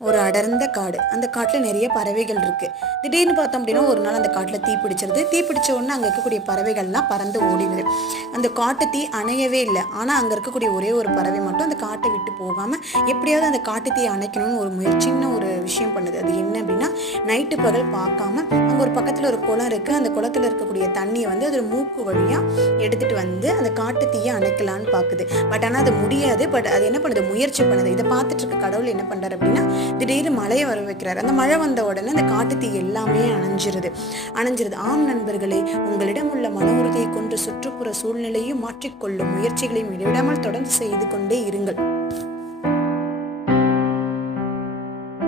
ஒரு அடர்ந்த காடு. அந்த காட்டில் நிறைய பறவைகள் இருக்குது. திடீர்னு பார்த்தோம் அப்படின்னா ஒரு நாள் அந்த காட்டில் தீ பிடிச்சிருது. தீ பிடிச்ச உடனே அங்கே இருக்கக்கூடிய பறவைகள்லாம் பறந்து ஓடிடுது. அந்த காட்டு தீ அணையவே இல்லை. ஆனால் அங்கே இருக்கக்கூடிய ஒரே ஒரு பறவை மட்டும் அந்த காட்டை விட்டு போகாமல் எப்படியாவது அந்த காட்டு தீயை அணைக்கணும்னு ஒரு சின்ன ஒரு விஷயம் பண்ணுது. அது என்ன அப்படின்னா, நைட்டு பகல் பார்க்காம அங்கே ஒரு பக்கத்தில் ஒரு குளம் இருக்குது. அந்த குளத்தில் இருக்கக்கூடிய தண்ணியை வந்து அது மூக்கு வழியாக எடுத்துகிட்டு வந்து அந்த காட்டு தீயை அணைக்கலான்னு பார்க்குது. பட் ஆனால் அது முடியாது. பட் அது என்ன பண்ணுது, முயற்சி பண்ணுது. இதை பார்த்துட்டு இருக்க கடவுள் என்ன பண்ணுறாரு அப்படின்னா, திடீர்னு மழையை வர வைக்கிறார். அந்த மழை வந்த உடனே அந்த காட்டு தீ எல்லாமே அணைஞ்சிருது. ஆம் நண்பர்களே, உங்களிடம் உள்ள மன உறுதியை கொண்டு சுற்றுப்புற சூழ்நிலையும் மாற்றிக்கொள்ளும் முயற்சிகளையும் இடைவிடாமல் தொடர்ந்து செய்து கொண்டே இருங்கள்.